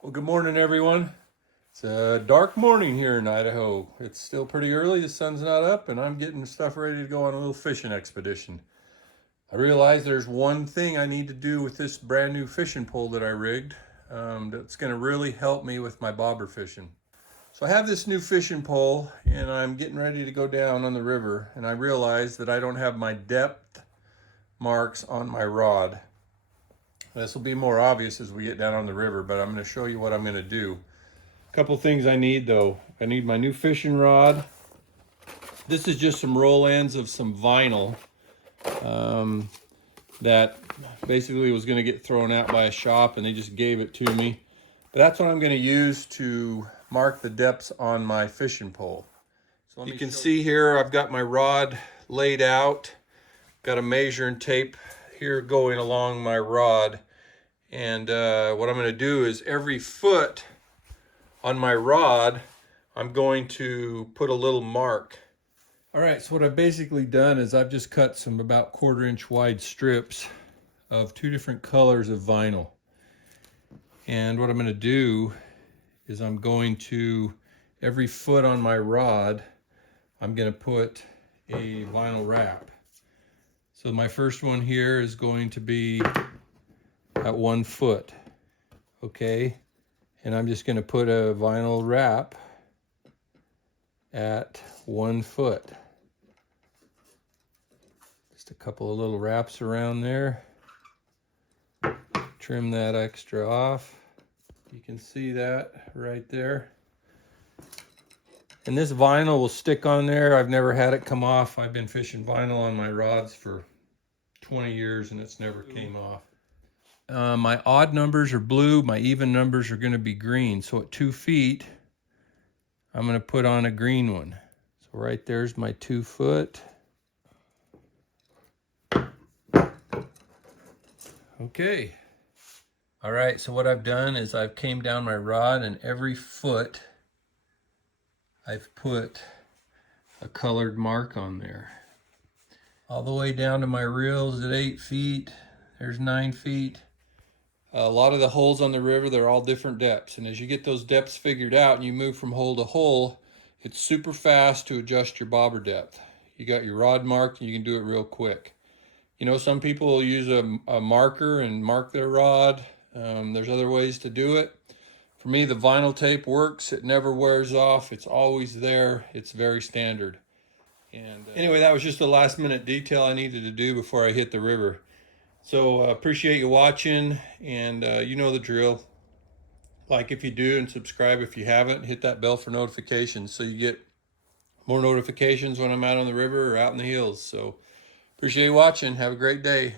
Well, good morning, everyone. It's a dark morning here in Idaho. It's still pretty early, the sun's not up, and I'm getting stuff ready to go on a little fishing expedition. I realize there's one thing I need to do with this brand new fishing pole that I rigged that's going to really help me with my bobber fishing. So I have this new fishing pole, and I'm getting ready to go down on the river, and I realize that I don't have my depth marks on my rod. This will be more obvious as we get down on the river, but I'm going to show you what I'm going to do. Couple things I need though. I need my new fishing rod. This is just some roll ends of some vinyl that basically was going to get thrown out by a shop and they just gave it to me. But that's what I'm going to use to mark the depths on my fishing pole. So you can see here I've got my rod laid out. Got a measuring tape here going along my rod. And what I'm going to do is every foot on my rod, I'm going to put a little mark. All right, so what I've basically done is I've just cut some about 1/4 inch wide strips of 2 different colors of vinyl. And what I'm going to do is I'm going to, every foot on my rod, I'm going to put a vinyl wrap. So my first one here is going to be at 1 foot, okay? And I'm just going to put a vinyl wrap at 1 foot. Just a couple of little wraps around there. Trim that extra off. You can see that right there. And this vinyl will stick on there. I've never had it come off. I've been fishing vinyl on my rods for 20 years and it's never came off. My odd numbers are blue, my even numbers are going to be green. So at 2 feet, I'm going to put on a green one. So right there's my 2 foot. Okay. All right, so what I've done is I've came down my rod and every foot I've put a colored mark on there. All the way down to my reels at 8 feet. There's 9 feet. A lot of the holes on the river, they're all different depths. And as you get those depths figured out and you move from hole to hole, it's super fast to adjust your bobber depth. You got your rod marked and you can do it real quick. You know, some people will use a marker and mark their rod. There's other ways to do it. For me, the vinyl tape works. It never wears off. It's always there. It's very standard. And anyway, that was just a last minute detail I needed to do before I hit the river. So appreciate you watching, and you know the drill. Like if you do and subscribe if you haven't. Hit that bell for notifications so you get more notifications when I'm out on the river or out in the hills. So appreciate you watching. Have a great day.